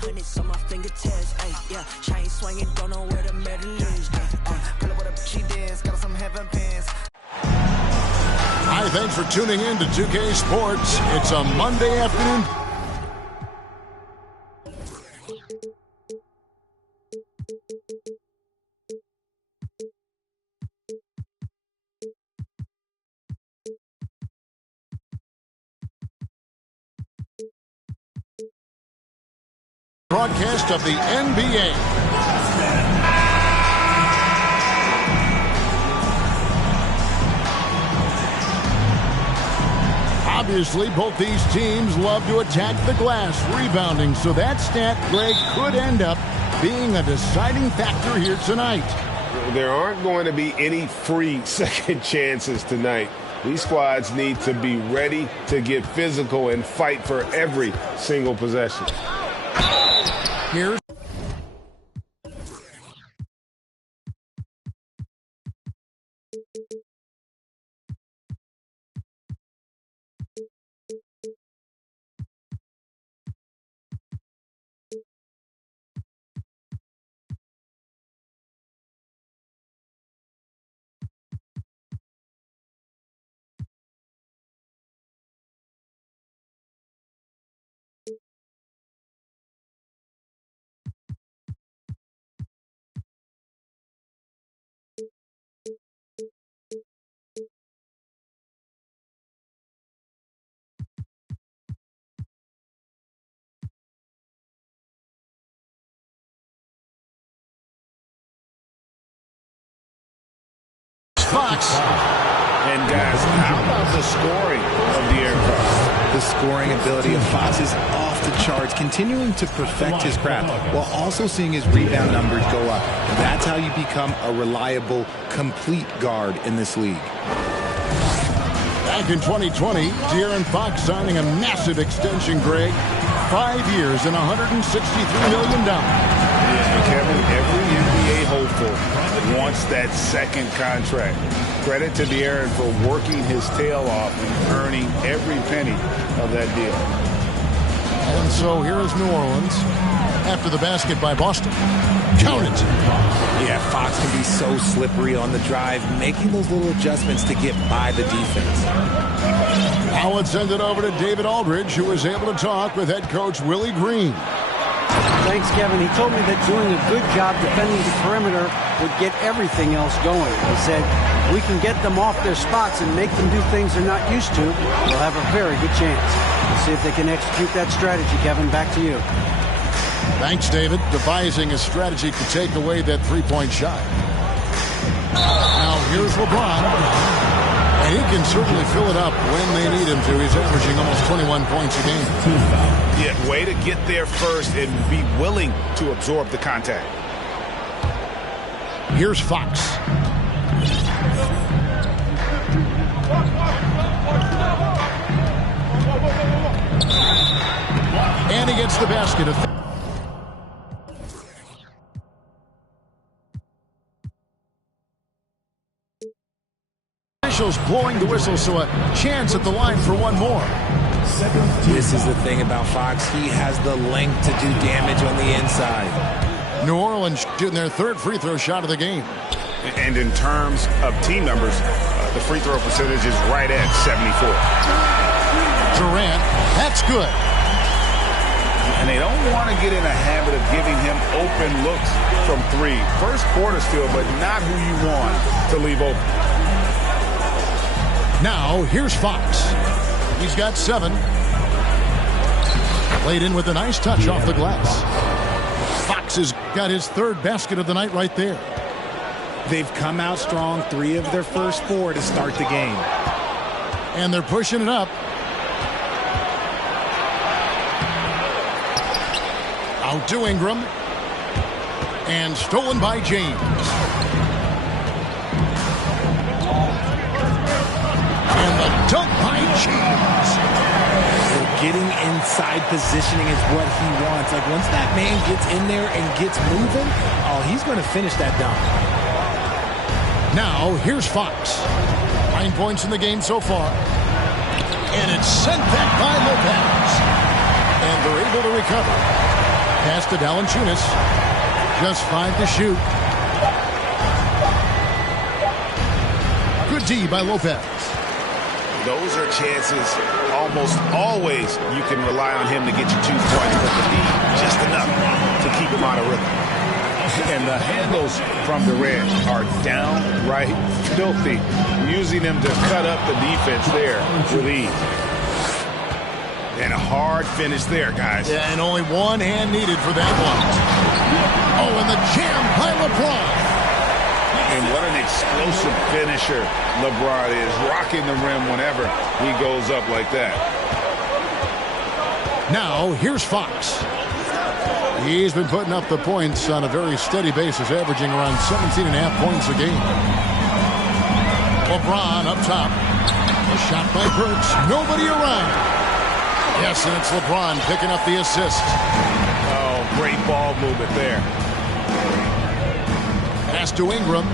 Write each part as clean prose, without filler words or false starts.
Hundreds on my fingertips, yeah. Chain swinging, don't know where the medal is. Girl, what up, she dance, got some heaven pants. Hi, thanks for tuning in to 2K Sports. It's a Monday afternoon. Broadcast of the NBA. Obviously, both these teams love to attack the glass, rebounding, so that stat, Greg, could end up being a deciding factor here tonight. There aren't going to be any free second chances tonight. These squads need to be ready to get physical and fight for every single possession. Here's Fox. And guys, how about the scoring of the aircraft? The scoring ability of Fox is off the charts, continuing to perfect his craft while also seeing his rebound numbers go up. That's how you become a reliable, complete guard in this league. Back in 2020, De'Aaron Fox signing a massive extension, Greg. 5 years and $163 million. Yeah, Kevin, every NBA hopeful wants that second contract. Credit to De'Aaron for working his tail off and earning every penny of that deal. And so here is New Orleans after the basket by Boston. Count it. Yeah, Fox can be so slippery on the drive, making those little adjustments to get by the defense. Now let's send it over to David Aldridge, who was able to talk with head coach Willie Green. Thanks, Kevin. He told me that doing a good job defending the perimeter would get everything else going. He said, we can get them off their spots and make them do things they're not used to. We'll have a very good chance. We'll see if they can execute that strategy, Kevin. Back to you. Thanks, David. Devising a strategy to take away that three-point shot. Now here's LeBron. And he can certainly fill it up when they need him to. He's averaging almost 21 points a game. Yeah, way to get there first and be willing to absorb the contact. Here's Fox. And he gets the basket. Officials blowing the whistle, so a chance at the line for one more. This is the thing about Fox. He has the length to do damage on the inside. New Orleans shooting their third free throw shot of the game. And in terms of team numbers, the free throw percentage is right at 74. Durant, that's good. And they don't want to get in a habit of giving him open looks from three. First quarter still, but not who you want to leave open. Now, here's Fox. He's got 7. Played in with a nice touch off the glass. Fox has got his third basket of the night right there. They've come out strong, 3 of their first 4 to start the game. And they're pushing it up. Out to Ingram. And stolen by James. And the dunk by James. Getting inside positioning is what he wants. Like, once that man gets in there and gets moving, oh, he's going to finish that dunk. Now, here's Fox. 9 points in the game so far. And it's sent back by Lopez. recover. Pass to Valanciunas. Just 5 to shoot. Good D by Lopez. Those are chances almost always you can rely on him to get you 2 points, but the D just enough to keep him out of rhythm. And the handles from Durant are downright filthy, using them to cut up the defense there with ease. And a hard finish there, guys. Yeah, and only one hand needed for that one. Oh, and the jam by LeBron. And what an explosive finisher LeBron is, rocking the rim whenever he goes up like that. Now, here's Fox. He's been putting up the points on a very steady basis, averaging around 17.5 points a game. LeBron up top. A shot by Burks. Nobody around. Yes, and it's LeBron picking up the assist. Oh, great ball movement there. Pass to Ingram.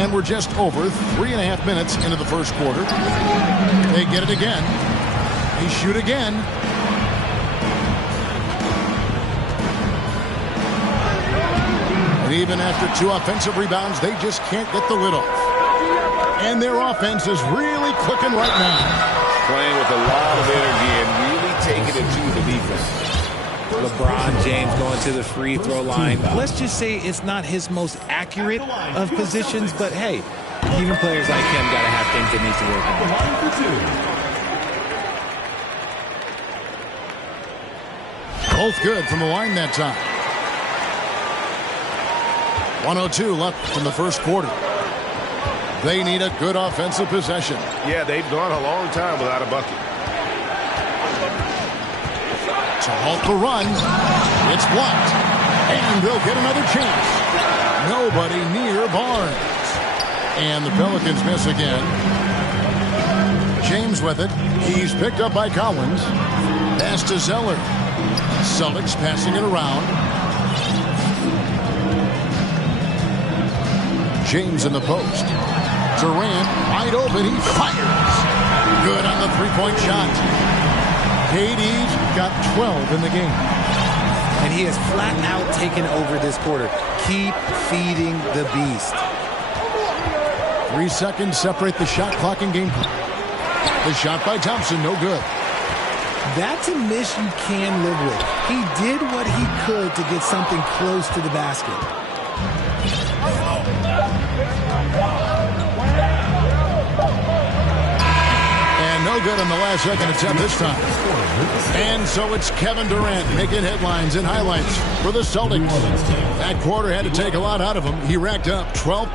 And we're just over 3.5 minutes into the first quarter. They get it again. They shoot again. And even after 2 offensive rebounds, they just can't get the lid off. And their offense is really clicking right now. Playing with a lot of energy and really taking it to the defense. LeBron James going to the free throw line. Let's just say it's not his most accurate of positions, but hey, even players like him got to have things that need to work on. Both good from the line that time. 1:02 left in the first quarter. They need a good offensive possession. Yeah, they've gone a long time without a bucket. To halt the run. It's blocked. And they'll get another chance. Nobody near Barnes. And the Pelicans miss again. James with it. He's picked up by Collins. Pass to Zeller. Celtics passing it around. James in the post. Durant wide open. He fires. Good on the three-point shot. KD's got 12 in the game. And he has flat out taken over this quarter. Keep feeding the beast. 3 seconds separate the shot clock and game clock. The shot by Thompson, no good. That's a miss you can live with. He did what he could to get something close to the basket. And no good on the last second attempt this time. And so it's Kevin Durant making headlines and highlights for the Celtics. That quarter had to take a lot out of him. He racked up 12.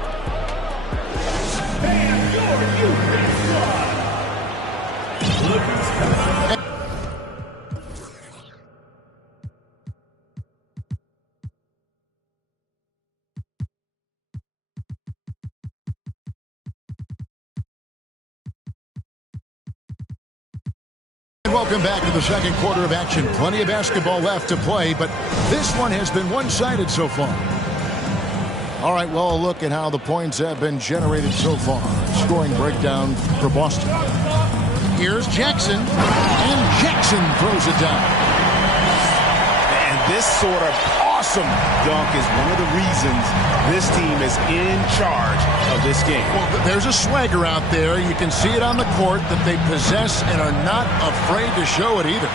Welcome back to the second quarter of action. Plenty of basketball left to play, but this one has been one-sided so far. All right, well, a look at how the points have been generated so far. Scoring breakdown for Boston. Here's Jackson, and Jackson throws it down. And this sort of awesome dunk is one of the reasons this team is in charge of this game. Well, there's a swagger out there. You can see it on the court that they possess and are not afraid to show it either.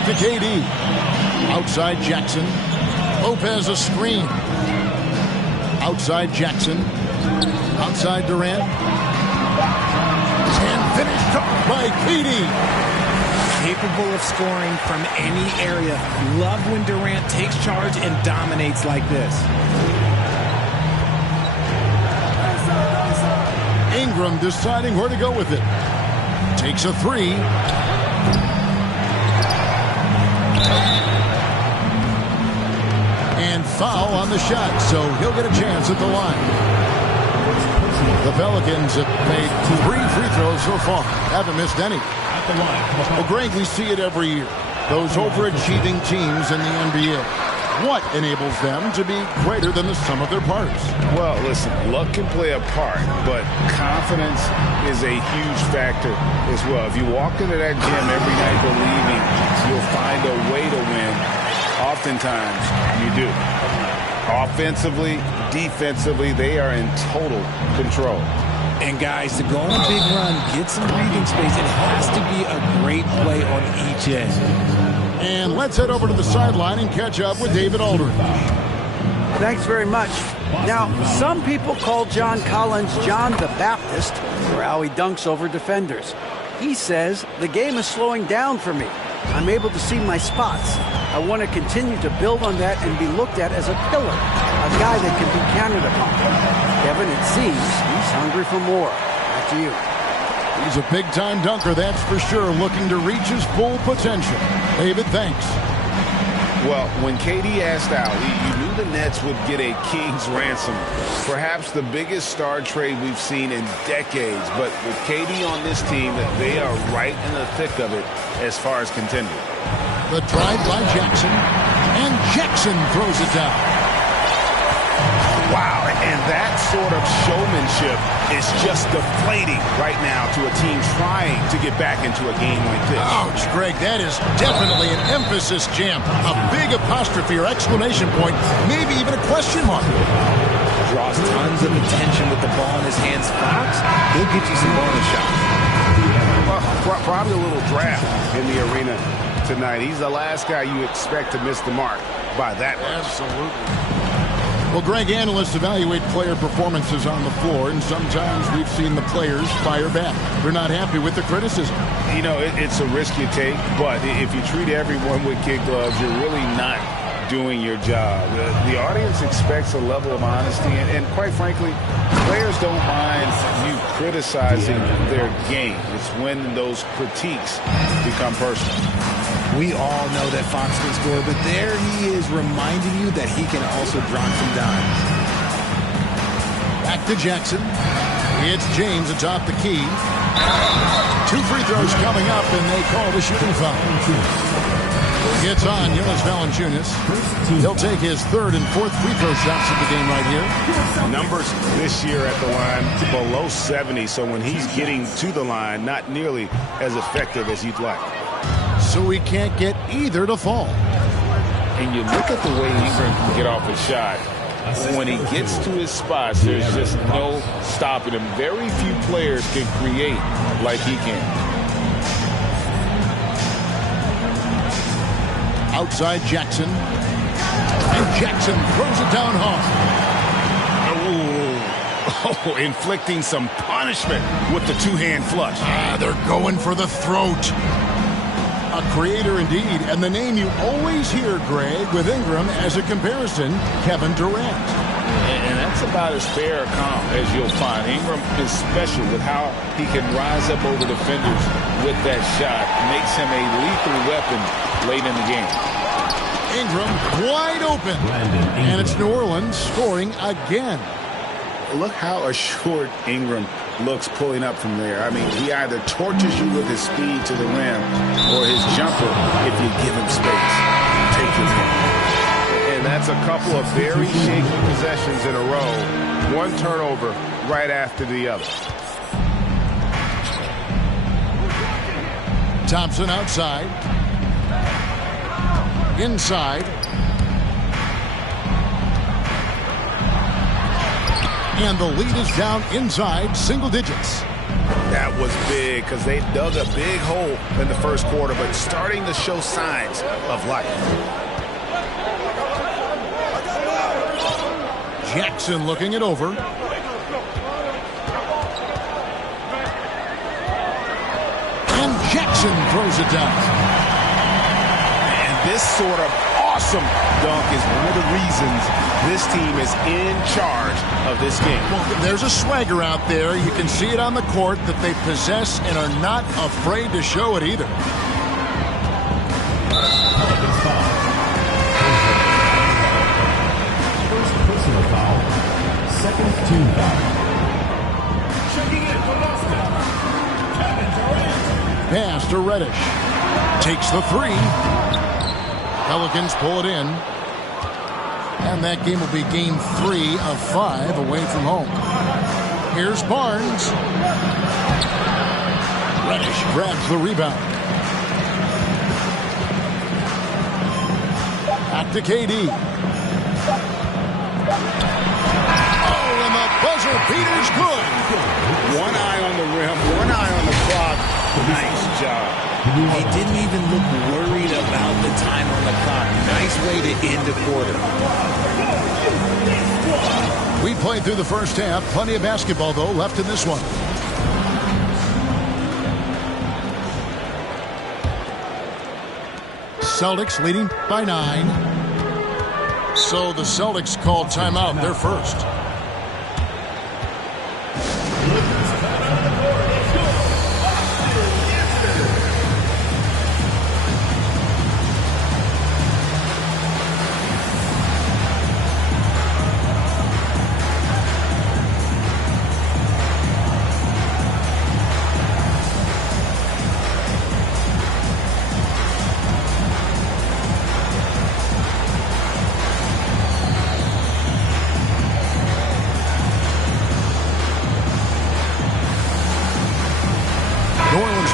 To KD. Outside Jackson. Lopez a screen. Outside Jackson. Outside Durant. And finished off by Katie. Capable of scoring from any area. Love when Durant takes charge and dominates like this. Ingram deciding where to go with it. Takes a three. And foul on the shot, so he'll get a chance at the line. The Pelicans have made 3 free throws so far. Haven't missed any. Well, Greg, we see it every year. Those overachieving teams in the NBA. What enables them to be greater than the sum of their parts? Well, listen, luck can play a part, but confidence is a huge factor as well. If you walk into that gym every night believing you'll find a way to win, oftentimes you do. Offensively, defensively, they are in total control. And guys, to go on a big run, get some breathing space, it has to be a great play on each end. And let's head over to the sideline and catch up with David Aldridge. Thanks very much. Now, some people call John Collins John the Baptist for how he dunks over defenders. He says, the game is slowing down for me. I'm able to see my spots. I want to continue to build on that and be looked at as a pillar, a guy that can be counted upon. Kevin, it seems he's hungry for more. Back to you. He's a big-time dunker, that's for sure, looking to reach his full potential. David, thanks. Well, when KD asked out, you knew the Nets would get a king's ransom. Perhaps the biggest star trade we've seen in decades. But with KD on this team, they are right in the thick of it as far as contending. The drive by Jackson, and Jackson throws it down. Wow, and that sort of showmanship is just deflating right now to a team trying to get back into a game like this. Ouch, Greg, that is definitely an emphasis jam. A big apostrophe or exclamation point, maybe even a question mark. Draws tons of attention with the ball in his hands. Fox, he'll get you some bonus shots. Well, probably a little draft in the arena tonight. He's the last guy you expect to miss the mark by that much. Absolutely. Well, Greg, analysts evaluate player performances on the floor, and sometimes we've seen the players fire back. They're not happy with the criticism. You know, it's a risk you take, but if you treat everyone with kid gloves, you're really not doing your job. The audience expects a level of honesty, and quite frankly, players don't mind you criticizing their game. It's when those critiques become personal. We all know that Fox can score, but there he is reminding you that he can also drop some dimes. Back to Jackson. It's James atop the key. 2 free throws coming up, and they call the shooting foul. Gets on Jonas Valanciunas. He'll take his 3rd and 4th free throw shots of the game right here. Numbers this year at the line below 70, so when he's getting to the line, not nearly as effective as you'd like. So he can't get either to fall. And you look at the way Ingram can get off a shot. When he gets to his spots, there's just no stopping him. Very few players can create like he can. Outside Jackson. And Jackson throws it down hard. Oh, inflicting some punishment with the 2-hand flush. They're going for the throat. A creator indeed, and the name you always hear, Greg, with Ingram as a comparison, Kevin Durant. And that's about as fair a comp as you'll find. Ingram is special with how he can rise up over defenders with that shot. Makes him a lethal weapon late in the game. Ingram wide open. And it's New Orleans scoring again. Look how assured Ingram looks pulling up from there. I mean, he either tortures you with his speed to the rim or his jumper if you give him space. Take his hand. And that's a couple of very shaky possessions in a row. One turnover right after the other. Thompson outside. Inside. And the lead is down inside single digits. That was big because they dug a big hole in the first quarter, but starting to show signs of life. Jackson looking it over. And Jackson throws it down. And this sort of awesome dunk is one of the reasons this team is in charge of this game. Well, there's a swagger out there. You can see it on the court that they possess and are not afraid to show it either. First personal foul. Second team foul. Checking in for Boston. Kevin Durant. Pass to Reddish. Takes the three. Pelicans pull it in. And that game will be game 3 of 5 away from home. Here's Barnes. Reddish grabs the rebound. Back to KD. Oh, and the buzzer beater's good. One eye on the rim, one eye on the clock. Nice job. He didn't even look worried about the time on the clock. Nice way to end the quarter. We played through the first half. Plenty of basketball, though, left in this one. Celtics leading by 9. So the Celtics called timeout. They're first.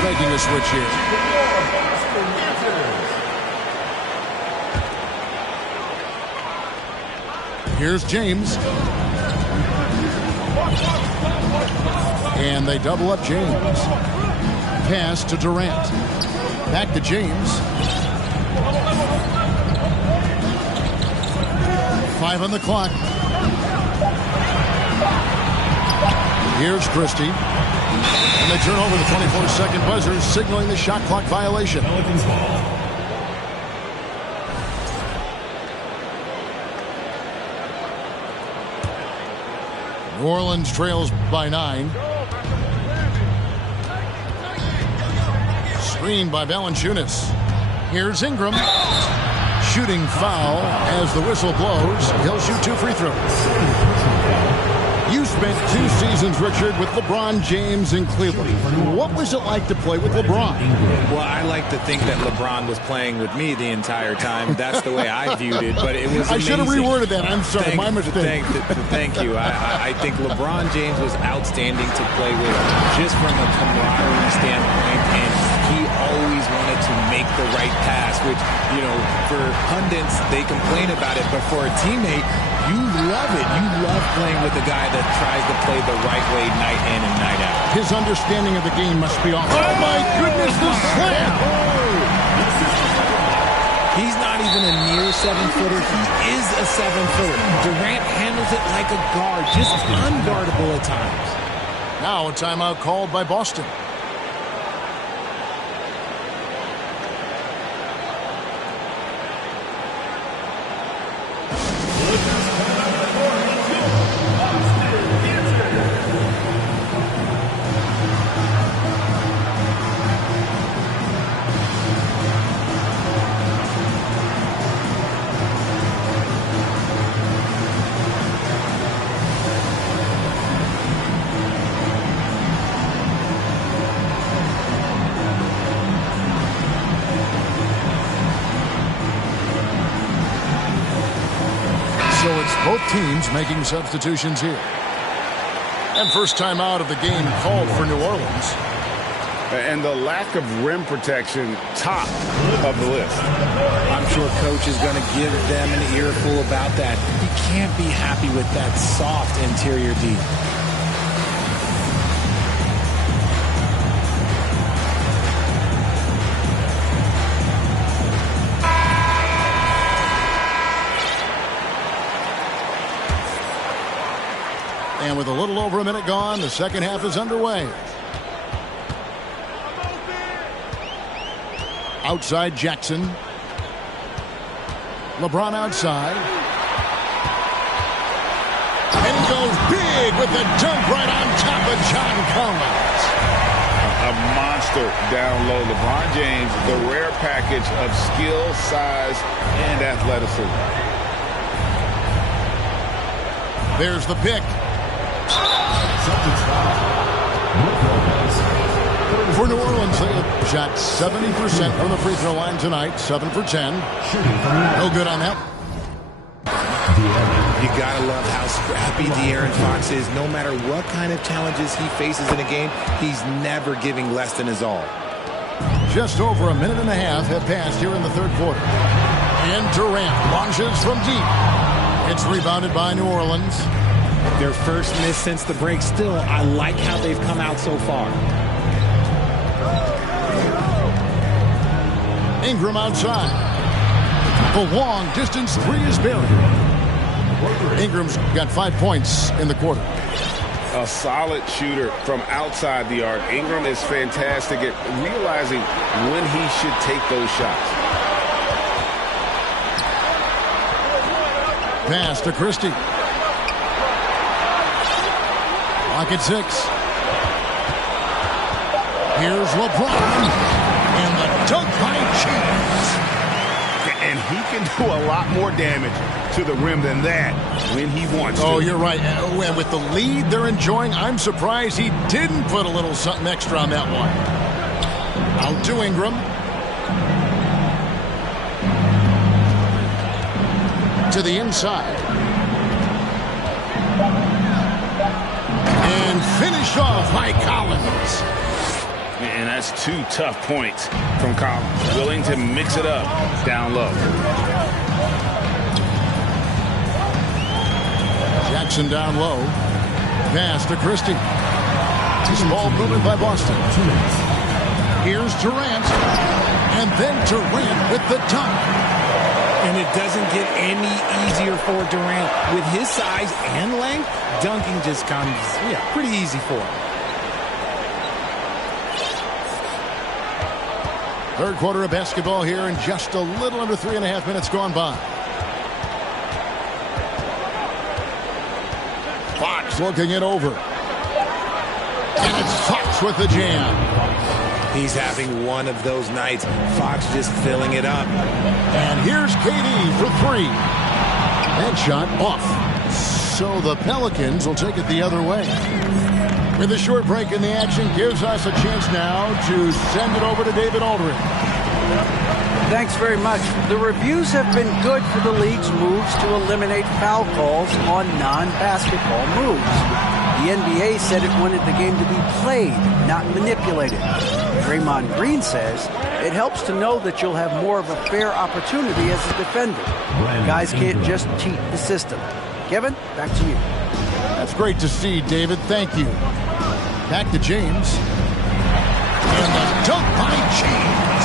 Making a switch here. Here's James. And they double up James. Pass to Durant. Back to James. 5 on the clock. Here's Christie. And they turn over the 24-second buzzer, signaling the shot clock violation. Pelicans ball. New Orleans trails by 9. Screened by Valanciunas. Here's Ingram. Shooting foul as the whistle blows. He'll shoot 2 free throws. You spent 2 seasons, Richard, with LeBron James in Cleveland. What was it like to play with LeBron? Well, I like to think that LeBron was playing with me the entire time. That's the way I viewed it, but it was amazing. I should have reworded that. I'm sorry, my mistake. Thank you. I think LeBron James was outstanding to play with just from a camaraderie standpoint, and he always wanted to make the right pass, which, you know, for pundits, they complain about it, but for a teammate, you love it. You love playing with a guy that tries to play the right way night in and night out. His understanding of the game must be off. Oh, my goodness, the slam! He's not even a near 7-footer. He is a 7-footer. Durant handles it like a guard, just unguardable at times. Now a timeout called by Boston. Both teams making substitutions here. And first time out of the game called for New Orleans. And the lack of rim protection, top of the list. I'm sure coach is going to give them an earful about that. You can't be happy with that soft interior D. And with a little over a minute gone, the second half is underway. Outside Jackson. LeBron outside. And he goes big with the dunk right on top of John Collins. A monster down low. LeBron James, the rare package of skill, size, and athleticism. There's the pick. For New Orleans, they have shot 70% from the free throw line tonight, 7 for 10. No good on that. You gotta love how scrappy De'Aaron Fox is. No matter what kind of challenges he faces in a game, he's never giving less than his all. Just over a minute and a half have passed here in the third quarter. And Durant launches from deep. It's rebounded by New Orleans. Their first miss since the break. Still, I like how they've come out so far. Ingram outside. The long distance three is buried. Ingram's got 5 points in the quarter. A solid shooter from outside the arc. Ingram is fantastic at realizing when he should take those shots. Pass to Christie. Lock at 6. Here's LeBron. And the dunk by James. And he can do a lot more damage to the rim than that when he wants to. Oh, you're right. And with the lead they're enjoying, I'm surprised he didn't put a little something extra on that one. Out to Ingram. To the inside. And finished off by Collins. And that's 2 tough points from Collins. Willing to mix it up down low. Jackson down low. Pass to Christie. Small movement by Boston. Here's Durant. And then Durant with the dunk. And it doesn't get any easier for Durant. With his size and length, dunking just comes pretty easy for him. Third quarter of basketball here, and just a little under 3.5 minutes gone by. Fox looking it over. And it's Fox with the jam. He's having one of those nights. Fox just filling it up. And here's KD for 3. That shot off. So the Pelicans will take it the other way. With a short break in the action, gives us a chance now to send it over to David Aldridge. Thanks very much. The reviews have been good for the league's moves to eliminate foul calls on non-basketball moves. The NBA said it wanted the game to be played, not manipulated. Draymond Green says it helps to know that you'll have more of a fair opportunity as a defender. Guys can't just cheat the system. Kevin, back to you. That's great to see, David. Thank you. Back to James. And the dunk by James.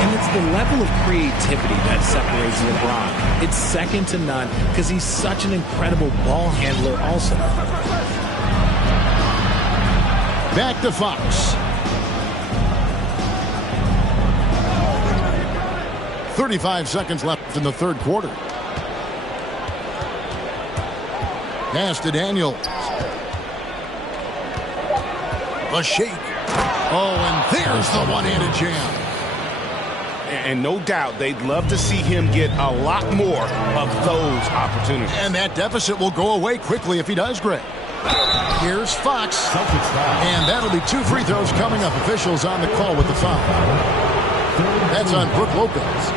And it's the level of creativity that separates LeBron. It's second to none because he's such an incredible ball handler also. Back to Fox. 35 seconds left in the third quarter. Pass to Daniel. A shake. Oh, and there's the one-handed jam. And no doubt they'd love to see him get a lot more of those opportunities. And that deficit will go away quickly if he does, Greg. Here's Fox. And that'll be 2 free throws coming up. Officials on the call with the foul. That's on Brook Lopez.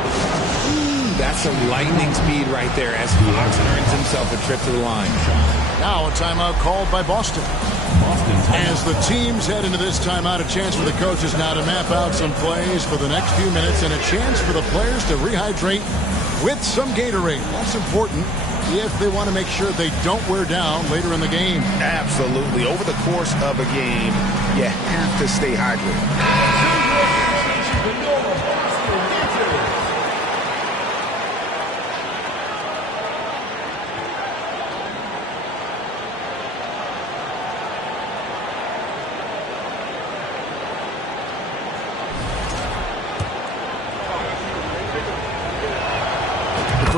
That's some lightning speed right there as Fox earns himself a trip to the line. Now a timeout called by Boston. As the teams head into this timeout, a chance for the coaches now to map out some plays for the next few minutes and a chance for the players to rehydrate with some Gatorade. That's important if they want to make sure they don't wear down later in the game. Absolutely. Over the course of a game, you have to stay hydrated.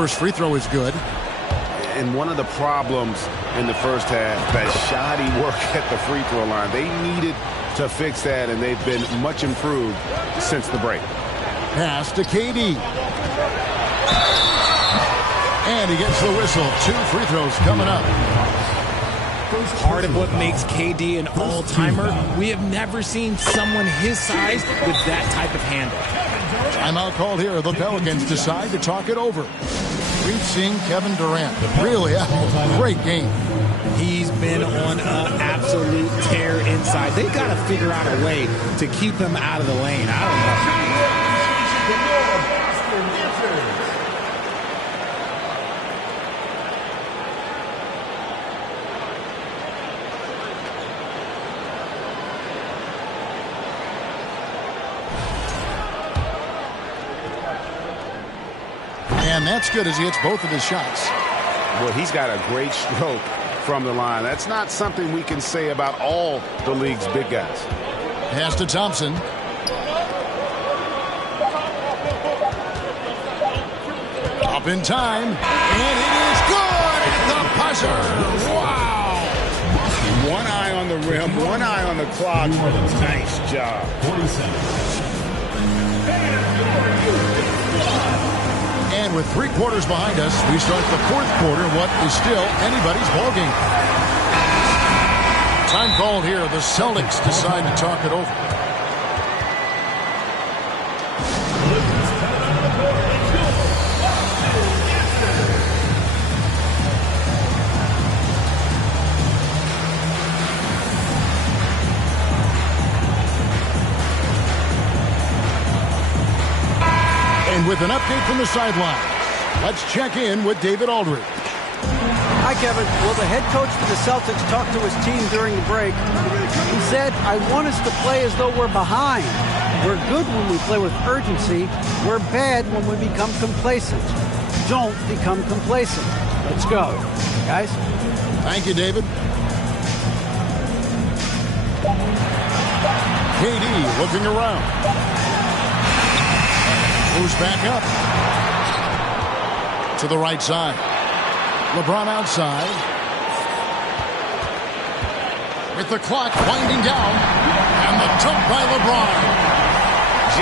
first free throw is good. And one of the problems in the first half, that shoddy work at the free throw line. They needed to fix that, and they've been much improved since the break. Pass to KD. And he gets the whistle. 2 free throws coming up. Part of what makes KD an all-timer, we have never seen someone his size with that type of handle. Timeout called here. The Pelicans decide to talk it over. We've seen Kevin Durant really have a great game. He's been on an absolute tear inside. They got to figure out a way to keep him out of the lane. I don't know. And that's good as he hits both of his shots. Well, he's got a great stroke from the line. That's not something we can say about all the league's big guys. Pass to Thompson. Up in time. And it is good! The buzzer! Wow! One eye on the rim, one eye on the clock. Nice job. 47. And with 3 quarters behind us, we start the 4th quarter, what is still anybody's ballgame. Time called here. The Celtics decide to talk it over. And with an update from the sideline, let's check in with David Aldridge. Hi, Kevin. Well, the head coach for the Celtics talked to his team during the break. He said, I want us to play as though we're behind. We're good when we play with urgency. We're bad when we become complacent. Don't become complacent. Let's go. Guys? Thank you, David. KD looking around. Moves back up to the right side. LeBron outside. With the clock winding down. And the dunk by LeBron.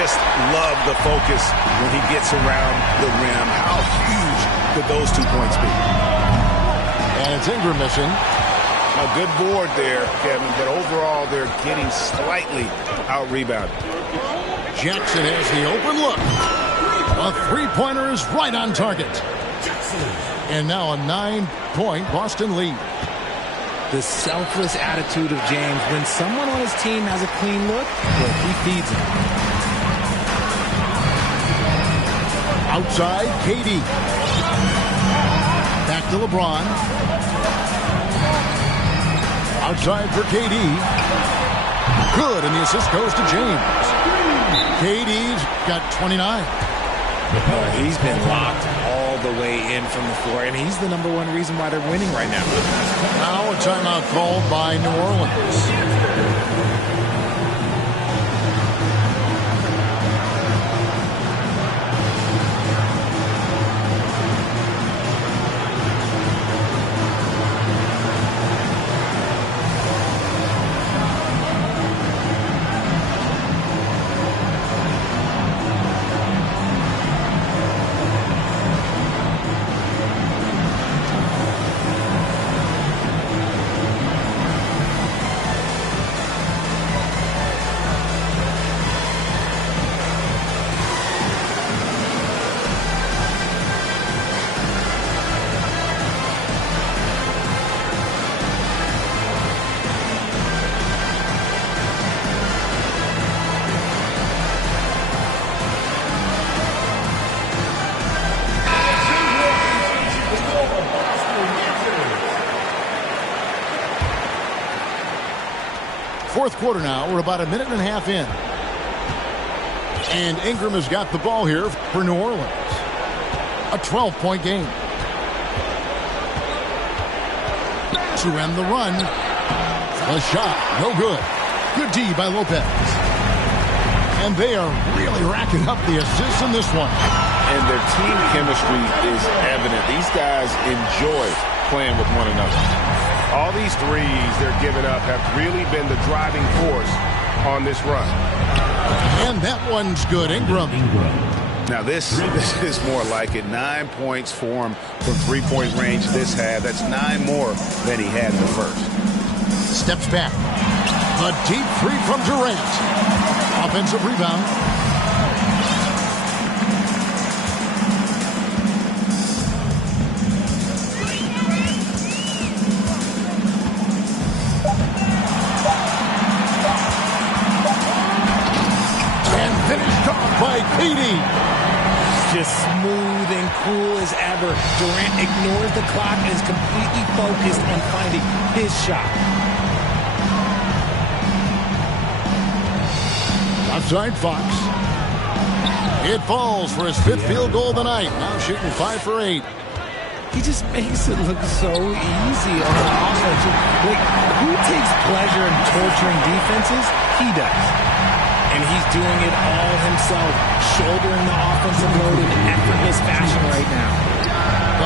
Just love the focus when he gets around the rim. How huge could those 2 points be? And it's Ingram missing. A good board there, Kevin, but overall they're getting slightly out-rebounded. Jackson has the open look. A 3-pointer is right on target. And now a 9-point Boston lead. The selfless attitude of James. When someone on his team has a clean look, well, he feeds him. Outside, KD. Back to LeBron. Outside for KD. Good, and the assist goes to James. KD's got 29. He's been locked all the way in from the floor, and he's the #1 reason why they're winning right now. Now a timeout called by New Orleans. Fourth quarter now. We're about a minute and a half in. And Ingram has got the ball here for New Orleans. A 12-point game. To end the run. A shot. No good. Good D by Lopez. And they are really racking up the assists in this one. And their team chemistry is evident. These guys enjoy playing with one another. All these threes they're giving up have really been the driving force on this run. And that one's good. Ingram. Now this is more like it. 9 points for him from three-point range this half. That's 9 more than he had in the first. Steps back. A deep three from Durant. Offensive rebound. And finished off by KD. Just smooth and cool as ever. Durant ignores the clock and is completely focused on finding his shot. Outside Fox. It falls for his 5th field goal of the night. Now shooting 5 for 8. He just makes it look so easy on offense. Like, who takes pleasure in torturing defenses? He does. And he's doing it all himself, shouldering the offensive load in effortless fashion right now.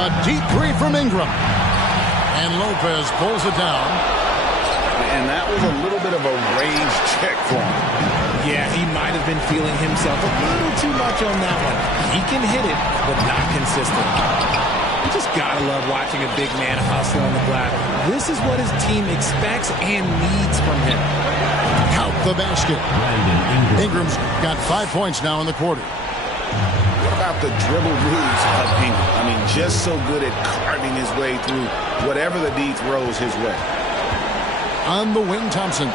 A deep three from Ingram. And Lopez pulls it down. And that was a little bit of a range check for him. Yeah, he might have been feeling himself a little too much on that one. He can hit it, but not consistent. You just gotta love watching a big man hustle on the glass. This is what his team expects and needs from him. Count the basket. Ingram's got 5 points now in the quarter. What about the dribble moves of Ingram? I mean, just so good at carving his way through whatever the D throws his way. On the wing, Thompson.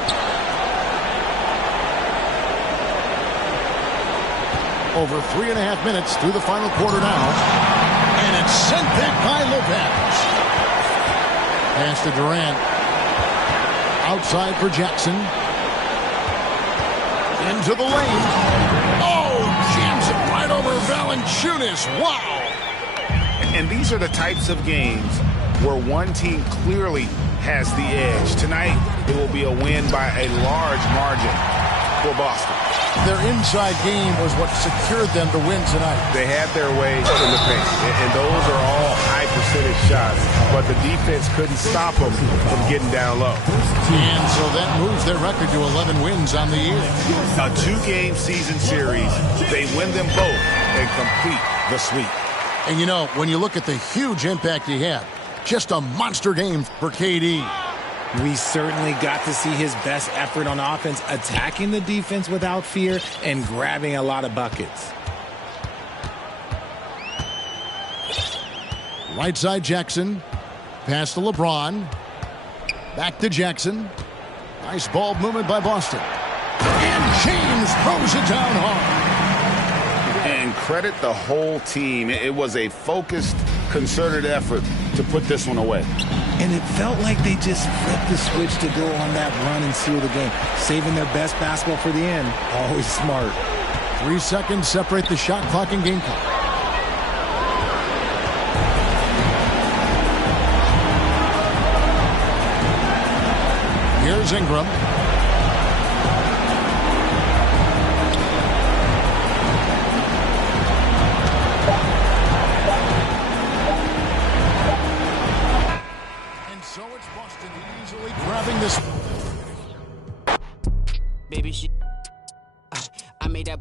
Over 3.5 minutes through the final quarter now. And it's sent back by Lopez. Pass to Durant. Outside for Jackson. Into the lane. Oh, jams it right over Valanciunas. Wow. And these are the types of games where one team clearly has the edge. Tonight, it will be a win by a large margin for Boston. Their inside game was what secured them to win tonight. They had their ways in the paint, and those are all high-percentage shots, but the defense couldn't stop them from getting down low. And so that moves their record to 11 wins on the year. A 2-game season series, they win them both and complete the sweep. And you know, when you look at the huge impact he had, just a monster game for KD. We certainly got to see his best effort on offense, attacking the defense without fear and grabbing a lot of buckets. Right side Jackson. Pass to LeBron. Back to Jackson. Nice ball movement by Boston. And James throws it down hard. And credit the whole team. It was a focused, concerted effort to put this one away. And it felt like they just flipped the switch to go on that run and seal the game. Saving their best basketball for the end. Always smart. 3 seconds separate the shot clock and game clock. Here's Ingram. This baby, I made that